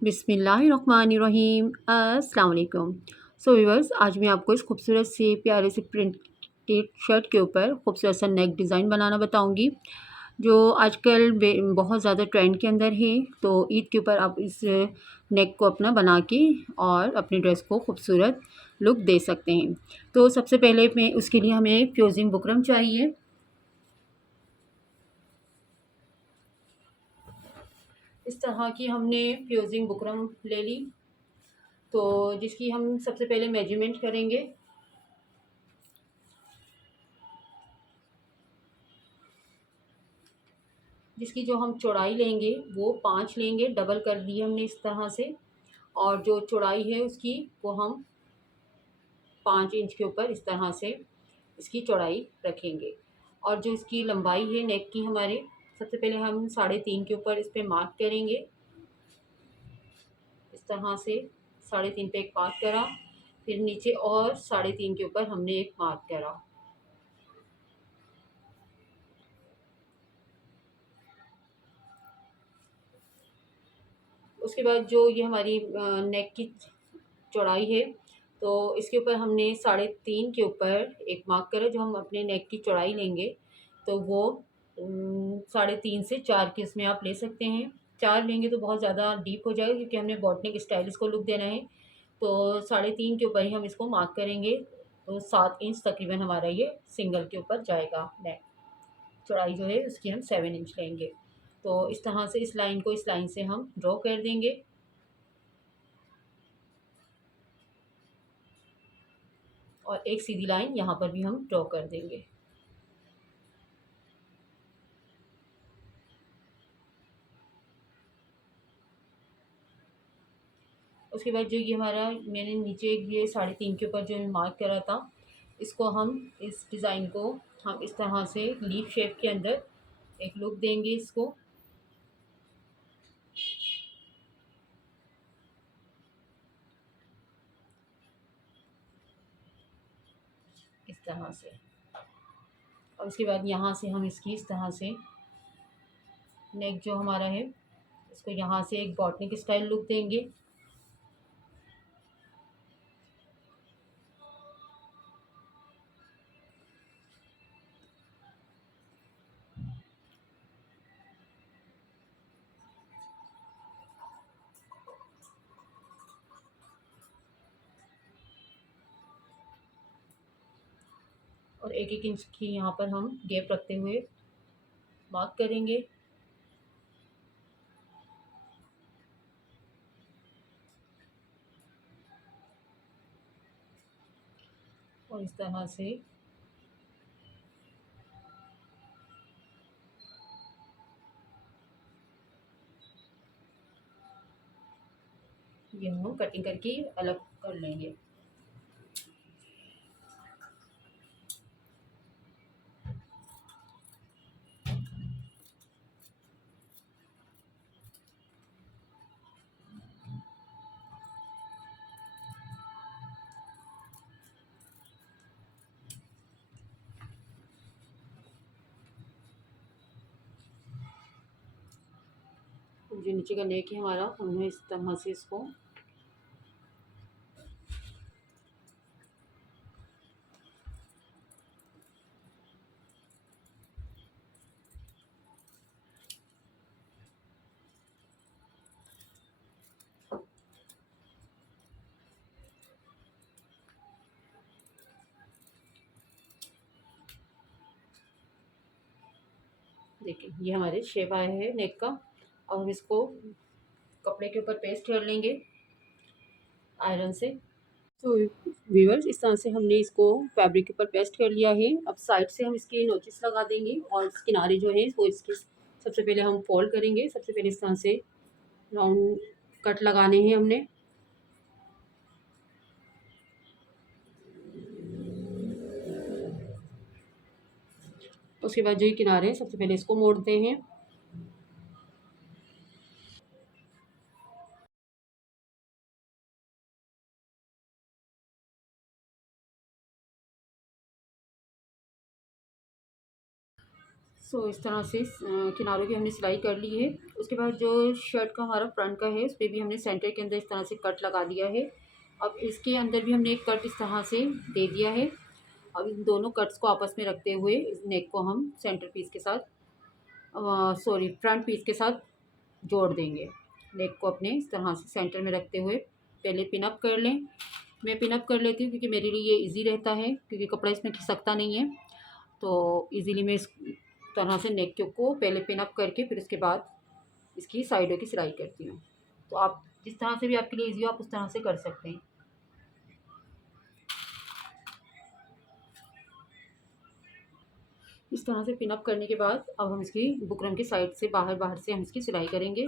बिस्मिल्लाहिर्रहमानिर्रहीम। अस्सलाम वालेकुम। सो व्यूअर्स, आज मैं आपको इस खूबसूरत से प्यारे से प्रिंटेड शर्ट के ऊपर खूबसूरत सा नेक डिज़ाइन बनाना बताऊंगी, जो आजकल बहुत ज़्यादा ट्रेंड के अंदर है। तो ईद के ऊपर आप इस नेक को अपना बना के और अपनी ड्रेस को खूबसूरत लुक दे सकते हैं। तो सबसे पहले मैं उसके लिए हमें फ्यूजिंग बुकरम चाहिए। इस तरह की हमने फ्यूजिंग बुकरम ले ली, तो जिसकी हम सबसे पहले मेजरमेंट करेंगे। जिसकी जो हम चौड़ाई लेंगे वो 5 लेंगे, डबल कर दी हमने इस तरह से। और जो चौड़ाई है उसकी वो हम 5 इंच के ऊपर इस तरह से इसकी चौड़ाई रखेंगे। और जो इसकी लंबाई है नेक की हमारे, सबसे पहले हम 3.5 के ऊपर इस पे मार्क करेंगे। इस तरह से 3.5 पे एक मार्क करा, फिर नीचे और 3.5 के ऊपर हमने एक मार्क करा। उसके बाद जो ये हमारी नेक की चौड़ाई है, तो इसके ऊपर हमने 3.5 के ऊपर एक मार्क करा। जो हम अपने नेक की चौड़ाई लेंगे तो वो 3.5 से 4 के इसमें आप ले सकते हैं। 4 लेंगे तो बहुत ज़्यादा डीप हो जाएगा, क्योंकि हमने बॉटनिक स्टाइल इसको लुक देना है। तो 3.5 के ऊपर ही हम इसको मार्क करेंगे। तो 7 इंच तकरीबन हमारा ये सिंगल के ऊपर जाएगा। नेक चौड़ाई जो है उसकी हम 7 इंच लेंगे। तो इस तरह से इस लाइन को इस लाइन से हम ड्रॉ कर देंगे। और एक सीधी लाइन यहाँ पर भी हम ड्रॉ कर देंगे। उसके बाद जो ये हमारा मैंने नीचे ये 3.5 के ऊपर जो मार्क करा था, इसको हम इस डिज़ाइन को हम इस तरह से लीफ शेप के अंदर एक लुक देंगे इसको। इस तरह से। और उसके बाद यहाँ से हम इसकी इस तरह से नेक जो हमारा है इसको यहाँ से एक बॉटनिक स्टाइल लुक देंगे। और 1-1 इंच की यहाँ पर हम गैप रखते हुए मार्क करेंगे। और इस तरह से ये हम कटिंग करके अलग कर लेंगे। जो नीचे का नेक है हमारा, हमने इस तरह से इसको देखिए ये हमारे शेप आया है नेक का। अब हम इसको कपड़े के ऊपर पेस्ट कर लेंगे आयरन से। तो व्यूअर्स, इस तरह से हमने इसको फैब्रिक के ऊपर पेस्ट कर लिया है। अब साइड से हम इसके नोचेस लगा देंगे, और किनारे जो है वो इसके सबसे पहले हम फोल्ड करेंगे। सबसे पहले इस तरह से राउंड कट लगाने हैं हमने। उसके बाद जो ये किनारे हैं सबसे पहले इसको मोड़ते हैं। इस तरह से किनारों की हमने सिलाई कर ली है। उसके बाद जो शर्ट का हमारा फ्रंट का है उस पर भी हमने सेंटर के अंदर इस तरह से कट लगा दिया है। अब इसके अंदर भी हमने एक कट इस तरह से दे दिया है। अब इन दोनों कट्स को आपस में रखते हुए इस नेक को हम सेंटर पीस के साथ फ्रंट पीस के साथ जोड़ देंगे। नेक को अपने इस तरह से सेंटर में रखते हुए पहले पिन अप कर लें। मैं पिन अप कर लेती हूँ क्योंकि मेरे लिए ये इजी रहता है, क्योंकि कपड़ा इसमें खिसकता नहीं है। तो इजीली मैं इस तरह से नेक को पहले पिन अप करके फिर उसके बाद इसकी साइडों की सिलाई करती हूँ। तो आप जिस तरह से भी आपके लिए इजी हो आप उस तरह से कर सकते हैं। इस तरह से पिन अप करने के बाद अब हम इसकी बुकरम की साइड से बाहर से हम इसकी सिलाई करेंगे।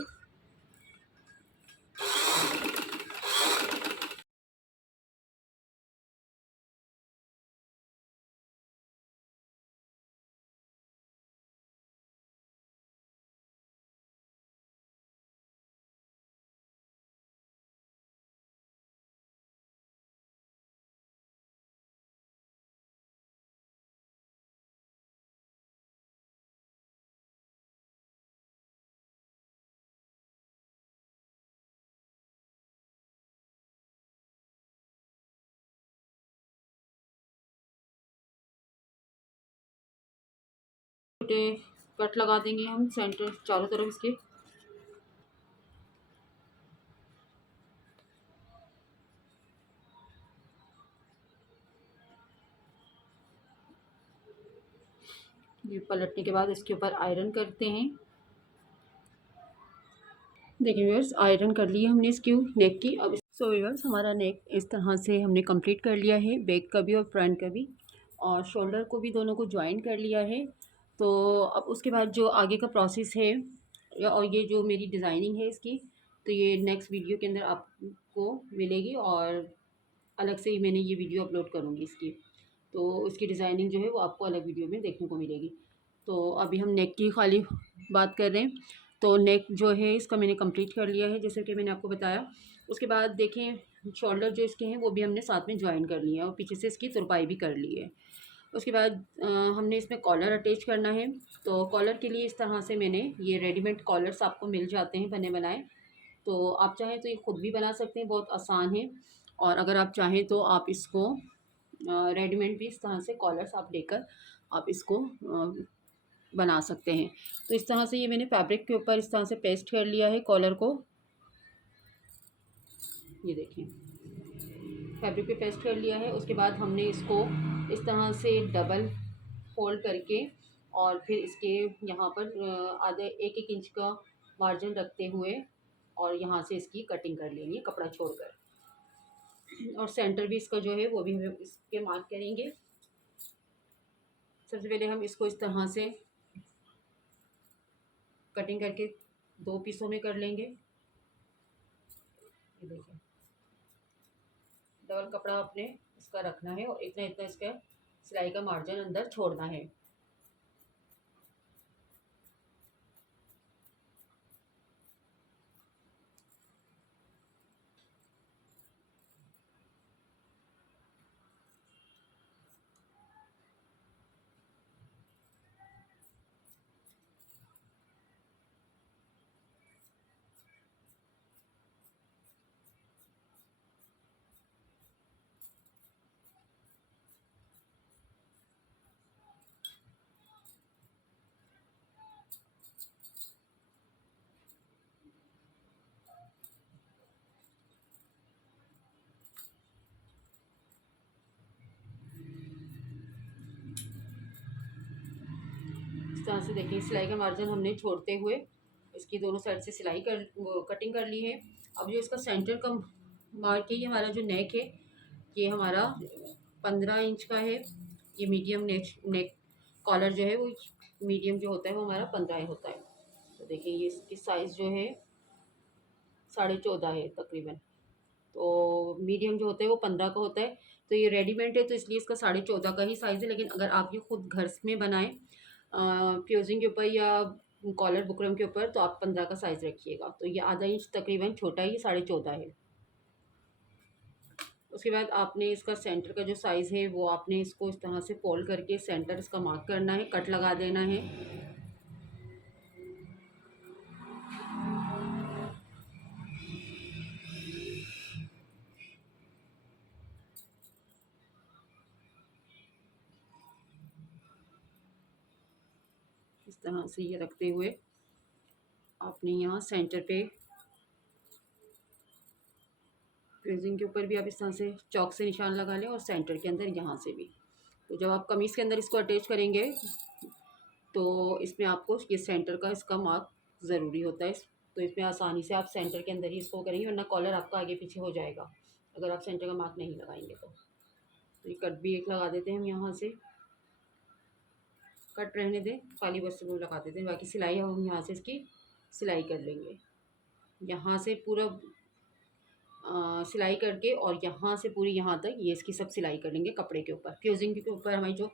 छोटे कट लगा देंगे हम सेंटर चारों तरफ इसके। ये पलटने के बाद इसके ऊपर आयरन करते हैं। देखिए व्यूअर्स, आयरन कर ली है हमने इसकी नेक की। अब व्यूअर्स, हमारा नेक इस तरह से हमने कंप्लीट कर लिया है, बैक का भी और फ्रंट का भी, और शोल्डर को भी दोनों को ज्वाइन कर लिया है। तो अब उसके बाद जो आगे का प्रोसेस है और ये जो मेरी डिज़ाइनिंग है इसकी, तो ये नेक्स्ट वीडियो के अंदर आपको मिलेगी, और अलग से ही मैंने ये वीडियो अपलोड करूँगी इसकी। तो उसकी डिज़ाइनिंग जो है वो आपको अलग वीडियो में देखने को मिलेगी। तो अभी हम नेक की खाली बात कर रहे हैं। तो नेक जो है इसका मैंने कंप्लीट कर लिया है, जैसे कि मैंने आपको बताया। उसके बाद देखें शोल्डर जो इसके हैं वो भी हमने साथ में ज्वाइन कर लिया है और पीछे से इसकी तुरपाई भी कर ली है। उसके बाद हमने इसमें कॉलर अटैच करना है। तो कॉलर के लिए इस तरह से मैंने ये रेडीमेड कॉलर्स आपको मिल जाते हैं बने बनाए। तो आप चाहें तो ये ख़ुद भी बना सकते हैं, बहुत आसान है। और अगर आप चाहें तो आप इसको रेडीमेड भी इस तरह से कॉलर्स आप लेकर आप इसको बना सकते हैं। तो इस तरह से ये मैंने फैब्रिक के ऊपर इस तरह से पेस्ट कर लिया है कॉलर को। ये देखिए फैब्रिक पे पेस्ट कर लिया है। उसके बाद हमने इसको इस तरह से डबल फोल्ड करके और फिर इसके यहाँ पर आधे 1-1 इंच का मार्जिन रखते हुए और यहाँ से इसकी कटिंग कर लेंगे कपड़ा छोड़कर। और सेंटर भी इसका जो है वो भी हम इसके मार्क करेंगे। सबसे पहले हम इसको इस तरह से कटिंग करके 2 पीसों में कर लेंगे। ये देखिए डबल कपड़ा आपने इसका रखना है और इतना इतना इसका सिलाई का मार्जिन अंदर छोड़ना है। इस तरह से देखिए सिलाई का मार्जिन हमने छोड़ते हुए इसकी दोनों साइड से कटिंग कर ली है। अब जो इसका सेंटर का मार्क है, ये हमारा जो नेक है ये हमारा 15 इंच का है। ये मीडियम नेक कॉलर जो है वो मीडियम जो होता है वो हमारा 15 होता है। तो देखिए ये इसकी साइज़ जो है 14.5 है तकरीबन। तो मीडियम जो होता है वो 15 का होता है। तो ये रेडीमेड है तो इसलिए इसका 14.5 का ही साइज़ है। लेकिन अगर आप ये खुद घर में बनाएं फ्यूजिंग के ऊपर या कॉलर बुकरम के ऊपर तो आप 15 का साइज़ रखिएगा। तो ये आधा इंच तकरीबन छोटा है, ये 14.5 है। उसके बाद आपने इसका सेंटर का जो साइज़ है वो आपने इसको इस तरह से फोल्ड करके सेंटर इसका मार्क करना है, कट लगा देना है। इस तरह से ये रखते हुए आपने यहाँ सेंटर पे फ्रेजिंग के ऊपर भी आप इस तरह से चौक से निशान लगा लें और सेंटर के अंदर यहाँ से भी। तो जब आप कमीज़ के अंदर इसको अटैच करेंगे तो इसमें आपको ये सेंटर का इसका मार्क ज़रूरी होता है। तो इसमें आसानी से आप सेंटर के अंदर ही इसको करेंगे, वरना कॉलर आपका आगे पीछे हो जाएगा अगर आप सेंटर का मार्क नहीं लगाएंगे। तो ये कट भी एक लगा देते हैं हम यहाँ से, कट रहने दें, खाली बस वो लगा देते हैं, बाकी सिलाई हम यहाँ से इसकी सिलाई कर लेंगे। यहाँ से पूरा सिलाई करके और यहाँ से पूरी यहाँ तक ये इसकी सब सिलाई कर लेंगे कपड़े के ऊपर। फ्यूजिंग के ऊपर हमारी जो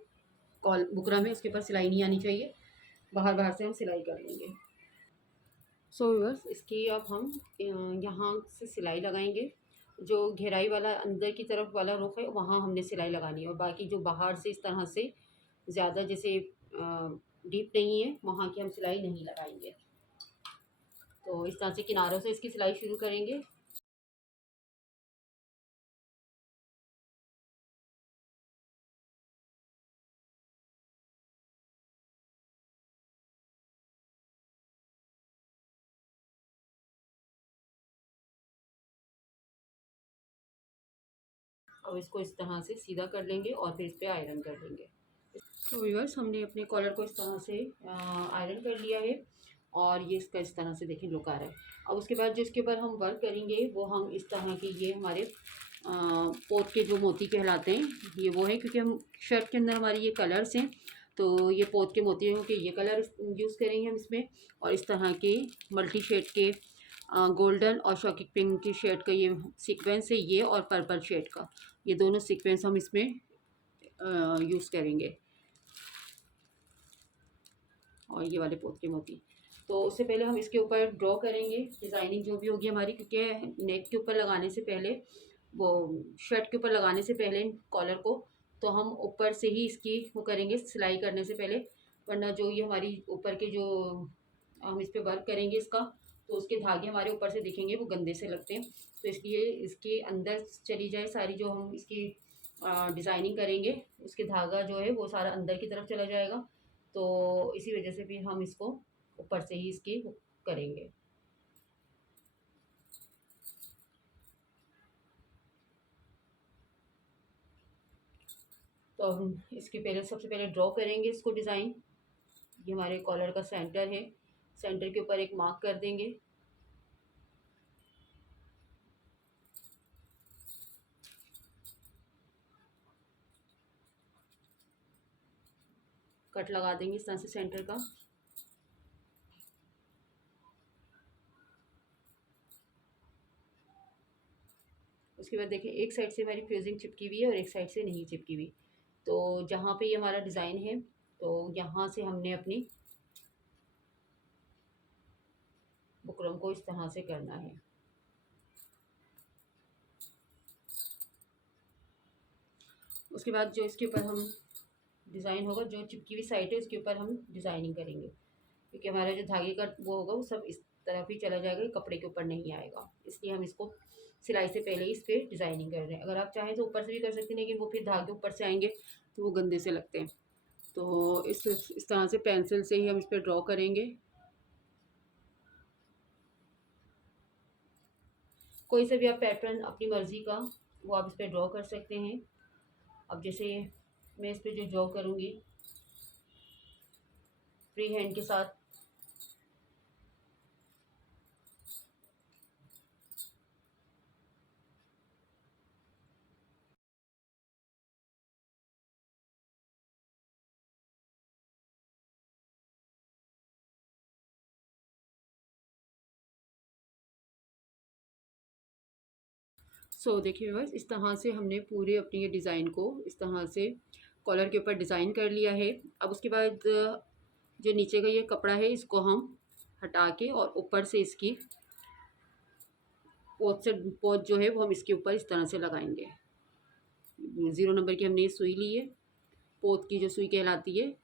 बुकरम है उसके ऊपर सिलाई नहीं आनी चाहिए, बाहर बाहर से हम सिलाई कर लेंगे। सो व्यूअर्स, इसकी अब हम यहाँ से सिलाई लगाएंगे। जो घेराई वाला अंदर की तरफ वाला रुख है वहाँ हमने सिलाई लगानी है, और बाकी जो बाहर से इस तरह से ज़्यादा जैसे डीप नहीं है वहाँ की हम सिलाई नहीं लगाएंगे। तो इस तरह से किनारों से इसकी सिलाई शुरू करेंगे। अब इसको इस तरह से सीधा कर लेंगे और फिर इस पर आयरन कर लेंगे। तो व्यूअर्स, हमने अपने कॉलर को इस तरह से आयरन कर लिया है और ये इसका इस तरह से देखें लुक आ रहा है। अब उसके बाद जो इसके ऊपर हम वर्क करेंगे वो हम इस तरह के, ये हमारे पोत के जो मोती कहलाते हैं ये वो है, क्योंकि हम शर्ट के अंदर हमारी ये कलर्स हैं तो ये पोत के मोतियों के ये कलर यूज़ करेंगे हम इसमें। और इस तरह के मल्टी शेड के गोल्डन और शॉकिंग पिंक की शेड का ये सीक्वेंस है, ये और पर्पल शेड का, ये दोनों सीक्वेंस हम इसमें यूज़ करेंगे। और ये वाले पोत के मोती, तो उससे पहले हम इसके ऊपर ड्रॉ करेंगे डिज़ाइनिंग जो भी होगी हमारी, क्योंकि नेक के ऊपर लगाने से पहले, वो शर्ट के ऊपर लगाने से पहले कॉलर को, तो हम ऊपर से ही इसकी वो करेंगे सिलाई करने से पहले, वरना जो ये हमारी ऊपर के जो हम इस पर वर्क करेंगे इसका, तो उसके धागे हमारे ऊपर से दिखेंगे, वो गंदे से लगते हैं। तो इसलिए इसके अंदर चली जाए सारी, जो हम इसकी डिज़ाइनिंग करेंगे उसके धागा जो है वो सारा अंदर की तरफ चला जाएगा। तो इसी वजह से फिर हम इसको ऊपर से ही इसकी करेंगे। तो हम इसके पहले सबसे पहले ड्रॉ करेंगे इसको डिज़ाइन। ये हमारे कॉलर का सेंटर है, सेंटर के ऊपर एक मार्क कर देंगे। कट लगा देंगे इस तरह से सेंटर का। उसके बाद देखिए एक साइड से हमारी फ्यूजिंग चिपकी हुई है और एक साइड से नहीं चिपकी हुई। तो जहाँ पे ये हमारा डिज़ाइन है तो यहाँ से हमने अपनी बुकरम को इस तरह से करना है। उसके बाद जो इसके ऊपर हम डिज़ाइन होगा, जो चिपकी हुई साइड है उसके ऊपर हम डिज़ाइनिंग करेंगे, क्योंकि हमारा जो धागे का वो होगा वो सब इस तरफ ही चला जाएगा, कपड़े के ऊपर नहीं आएगा। इसलिए हम इसको सिलाई से पहले ही इस पर डिज़ाइनिंग कर रहे हैं। अगर आप चाहें तो ऊपर से भी कर सकते हैं, लेकिन वो फिर धागे ऊपर से आएंगे तो वो गंदे से लगते हैं। तो इस तरह से पेंसिल से ही हम इस पर ड्रॉ करेंगे। कोई सा भी आप पैटर्न अपनी मर्ज़ी का वो आप इस पर ड्रॉ कर सकते हैं। अब जैसे मैं इस पर जो ड्रॉ करूँगी फ्री हैंड के साथ, देखिए बस इस तरह से हमने पूरे अपनी ये डिज़ाइन को इस तरह से कॉलर के ऊपर डिज़ाइन कर लिया है। अब उसके बाद जो नीचे का ये कपड़ा है इसको हम हटा के और ऊपर से इसकी पोत जो है वो हम इसके ऊपर इस तरह से लगाएंगे। 0 नंबर की हमने सुई ली है, पोत की जो सुई कहलाती है।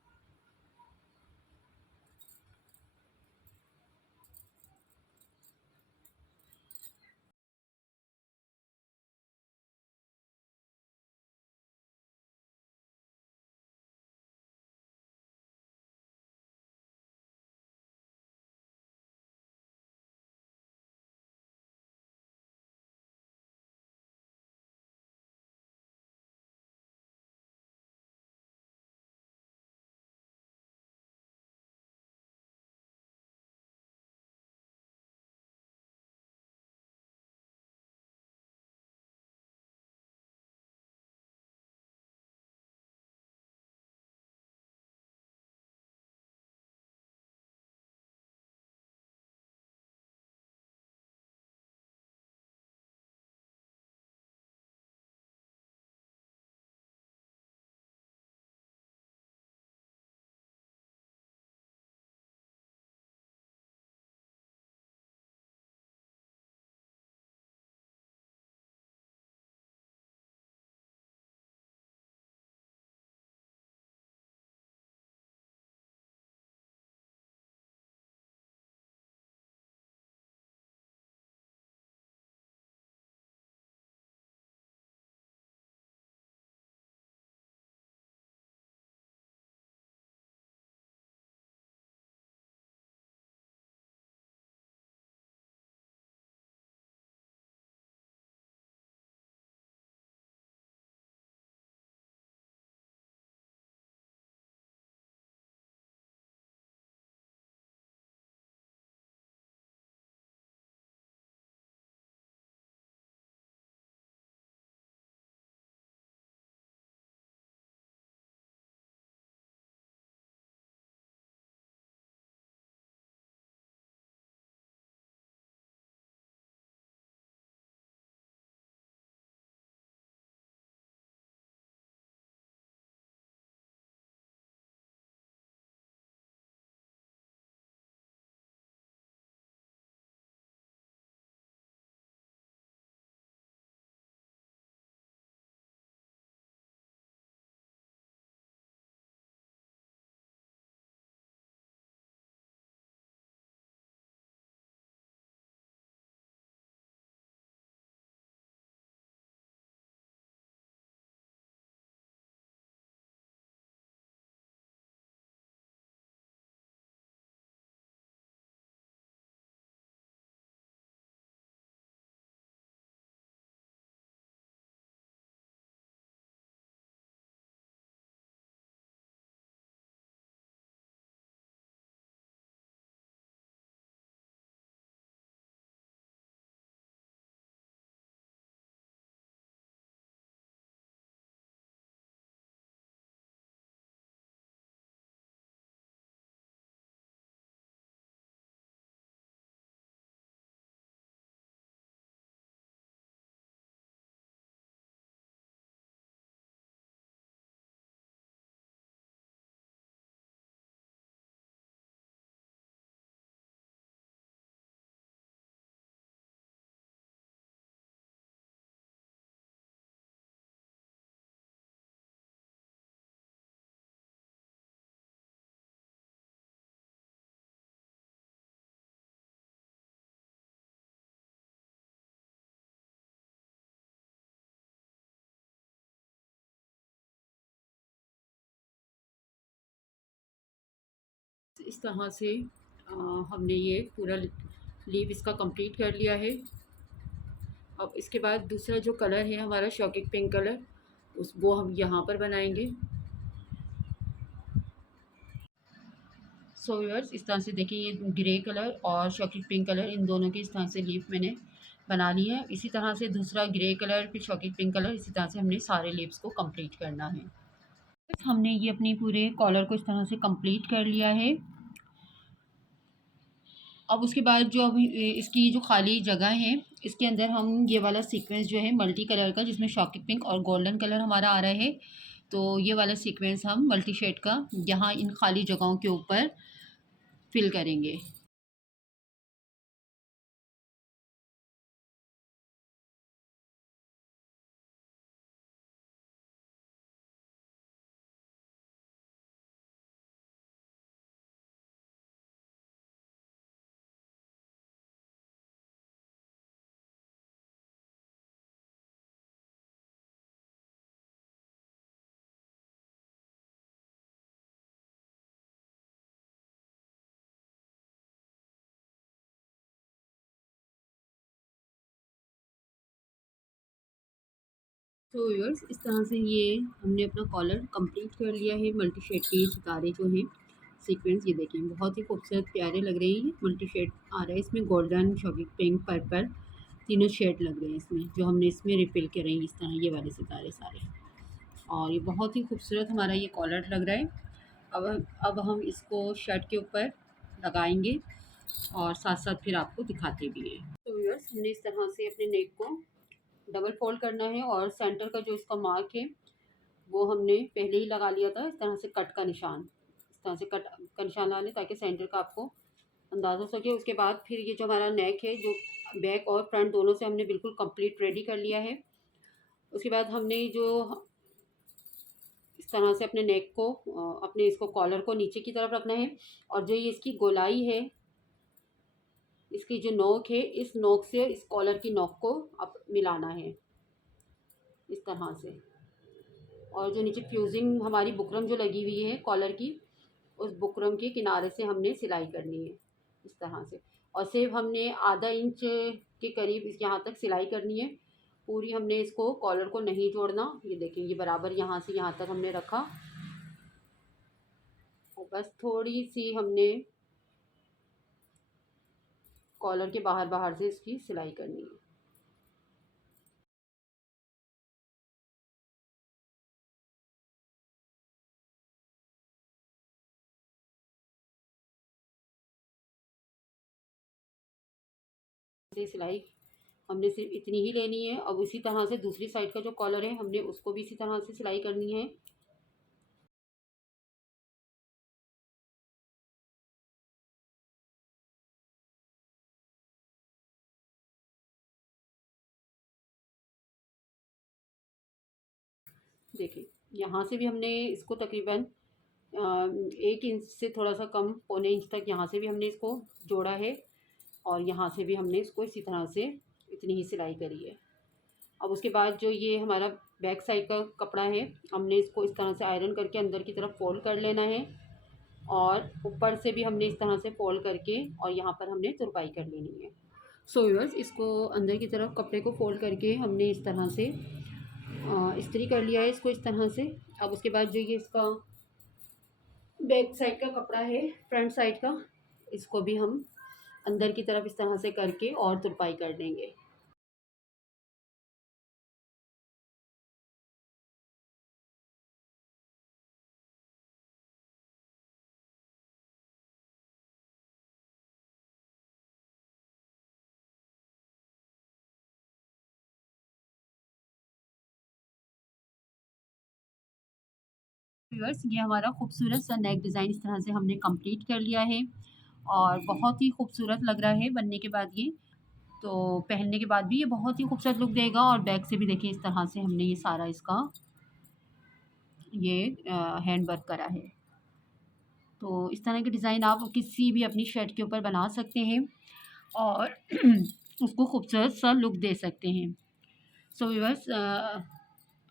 इस तरह से हमने ये पूरा लीव इसका कंप्लीट कर लिया है। अब इसके बाद दूसरा जो कलर है हमारा शॉकिंग पिंक कलर, उस वो हम यहाँ पर बनाएंगे। सो व्यूअर्स, इस तरह से देखिए ये ग्रे कलर और शॉकिंग पिंक कलर, इन दोनों की इस तरह से लीफ मैंने बना ली है। इसी तरह से दूसरा ग्रे कलर फिर शॉकिंग पिंक कलर, इसी तरह से हमने सारे लीव्स को कंप्लीट करना है। हमने ये अपने पूरे कॉलर को इस तरह से कंप्लीट कर लिया है। अब उसके बाद जो अभी इसकी जो खाली जगह है, इसके अंदर हम ये वाला सीक्वेंस जो है मल्टी कलर का, जिसमें शॉकिंग पिंक और गोल्डन कलर हमारा आ रहा है, तो ये वाला सीक्वेंस हम मल्टी शेड का यहाँ इन खाली जगहों के ऊपर फिल करेंगे। तो व्यूअर्स इस तरह से ये हमने अपना कॉलर कंप्लीट कर लिया है। मल्टी शेड के सितारे जो हैं सीक्वेंस, ये देखें बहुत ही खूबसूरत प्यारे लग रहे हैं। मल्टी शेड आ रहा है इसमें, गोल्डन, चॉकलेट पिंक, पर्पल, तीनों शेड लग रहे हैं इसमें, जो हमने इसमें रिफिल करे हैं इस तरह ये वाले सितारे सारे। और ये बहुत ही खूबसूरत हमारा ये कॉलर लग रहा है। अब हम इसको शर्ट के ऊपर लगाएंगे और साथ साथ फिर आपको दिखाते भी हैं। तो व्यूअर्स हमने इस तरह से अपने नेक को डबल फोल्ड करना है और सेंटर का जो इसका मार्क है वो हमने पहले ही लगा लिया था। इस तरह से कट का निशान, इस तरह से कट का निशान लगा लें ताकि सेंटर का आपको अंदाज़ा हो सके। उसके बाद फिर ये जो हमारा नेक है, जो बैक और फ्रंट दोनों से हमने बिल्कुल कंप्लीट रेडी कर लिया है। उसके बाद हमने जो इस तरह से अपने नेक को अपने इसको कॉलर को नीचे की तरफ रखना है और जो ये इसकी गोलाई है, इसकी जो नोक है, इस नोक से इस कॉलर की नोक को अब मिलाना है इस तरह से। और जो नीचे फ्यूजिंग हमारी बुकरम जो लगी हुई है कॉलर की, उस बुकरम के किनारे से हमने सिलाई करनी है इस तरह से। और सिर्फ हमने आधा इंच के करीब इस यहाँ तक सिलाई करनी है। पूरी हमने इसको कॉलर को नहीं जोड़ना। ये देखें, ये बराबर यहाँ से यहाँ तक हमने रखा और बस थोड़ी सी हमने कॉलर के बाहर बाहर से इसकी सिलाई करनी है। सिलाई हमने सिर्फ इतनी ही लेनी है। अब इसी तरह से दूसरी साइड का जो कॉलर है हमने उसको भी इसी तरह से सिलाई करनी है। देखिए, यहाँ से भी हमने इसको तकरीबन 1 इंच से थोड़ा सा कम, पौने इंच तक यहाँ से भी हमने इसको जोड़ा है और यहाँ से भी हमने इसको इसी तरह से इतनी ही सिलाई करी है। अब उसके बाद जो ये हमारा बैक साइड का कपड़ा है, हमने इसको इस तरह से आयरन करके अंदर की तरफ फोल्ड कर लेना है और ऊपर से भी हमने इस तरह से फोल्ड करके और यहाँ पर हमने तुरपाई कर लेनी है। सो व्यूअर्स, इसको अंदर की तरफ कपड़े को फोल्ड करके हमने इस तरह से इस्त्री कर लिया है इसको इस तरह से। अब उसके बाद जो ये इसका बैक साइड का कपड़ा है, फ्रंट साइड का, इसको भी हम अंदर की तरफ इस तरह से करके और तुरपाई कर देंगे। व्यूअर्स, ये हमारा खूबसूरत सा नेक डिज़ाइन इस तरह से हमने कंप्लीट कर लिया है और बहुत ही खूबसूरत लग रहा है बनने के बाद ये। तो पहनने के बाद भी ये बहुत ही खूबसूरत लुक देगा और बैक से भी देखिए इस तरह से हमने ये सारा इसका ये हैंड वर्क करा है। तो इस तरह के डिज़ाइन आप किसी भी अपनी शर्ट के ऊपर बना सकते हैं और उसको खूबसूरत सा लुक दे सकते हैं। सो व्यूअर्स,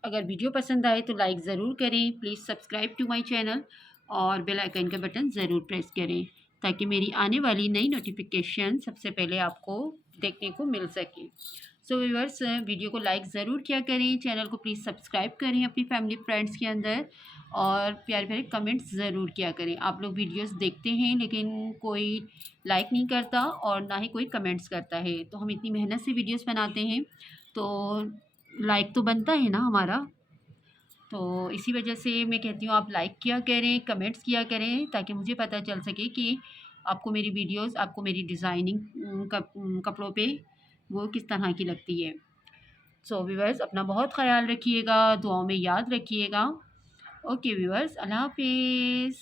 अगर वीडियो पसंद आए तो लाइक ज़रूर करें, please subscribe to my channel और बेल आइकन का बटन ज़रूर प्रेस करें ताकि मेरी आने वाली नई नोटिफिकेशन सबसे पहले आपको देखने को मिल सके। सो व्यूअर्स, वीडियो को लाइक ज़रूर किया करें, चैनल को प्लीज़ सब्सक्राइब करें अपनी फैमिली फ्रेंड्स के अंदर और प्यारे प्यारे कमेंट्स ज़रूर किया करें। आप लोग वीडियोस देखते हैं लेकिन कोई लाइक नहीं करता और ना ही कोई कमेंट्स करता है। तो हम इतनी मेहनत से वीडियोस बनाते हैं तो लाइक तो बनता है ना हमारा। तो इसी वजह से मैं कहती हूँ आप लाइक किया करें, कमेंट्स किया करें ताकि मुझे पता चल सके कि आपको मेरी वीडियोस, आपको मेरी डिज़ाइनिंग कपड़ों पे वो किस तरह की लगती है। सो व्यूअर्स, अपना बहुत ख़याल रखिएगा, दुआओं में याद रखिएगा। ओके व्यूअर्स, अल्लाह हाफिज़।